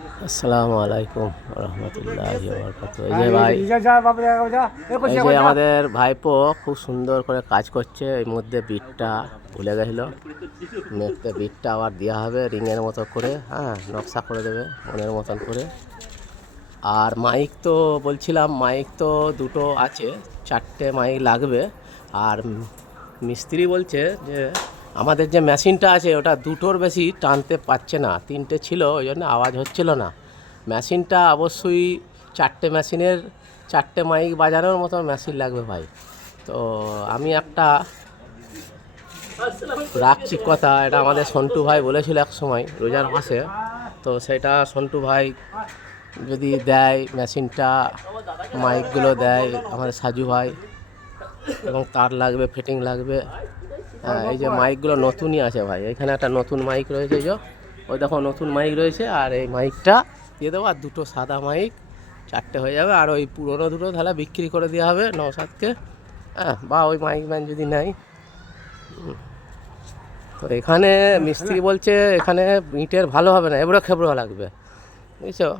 আসসালামু আলাইকুম রহমতুল্লাহি ওয়া বারাকাতুহু। এই যে ভাই, এই যে আমাদের ভাইপো খুব সুন্দর করে কাজ করছে। এর মধ্যে বিটটা ভুলে গেছিলো, মেপতে বিটটা আবার দেওয়া হবে রিংয়ের মতো করে, হ্যাঁ, নকশা করে দেবে মনের মতন করে। আর মাইক তো বলছিলাম, মাইক তো দুটো আছে, 4টে মাইক লাগবে। আর মিস্ত্রি বলছে যে আমাদের যে মেশিনটা আছে ওটা দুটোর বেশি টানতে পারছে না, 3টে ছিল ওই জন্য আওয়াজ হচ্ছিল না। মেশিনটা অবশ্যই 4টে মেশিনের 4টে মাইক বাজানোর মতো মেশিন লাগবে ভাই। তো আমি একটা রাখছি কথা, এটা আমাদের সন্টু ভাই বলেছিল এক সময় রোজার মাসে। তো সেটা সন্টু ভাই যদি দেয় মেশিনটা, মাইকগুলো দেয় আমাদের সাজু ভাই, এবং তার লাগবে, ফিটিং লাগবে। হ্যাঁ, এই যে মাইকগুলো নতুনই আছে ভাই, এখানে একটা নতুন মাইক রয়েছে, যে ওই দেখো নতুন মাইক রয়েছে। আর এই মাইকটা দিয়ে দেবো, আর দুটো সাদা মাইক, 4টে হয়ে যাবে। আর ওই পুরোনো দুটো তাহলে বিক্রি করে দেওয়া হবে নওশাদকে, হ্যাঁ, বা ওই মাইক ম্যান যদি নেয়। তো এখানে মিস্ত্রি বলছে এখানে ইটের ভালো হবে না, এবড়ো খেবড়ো লাগবে, বুঝছো।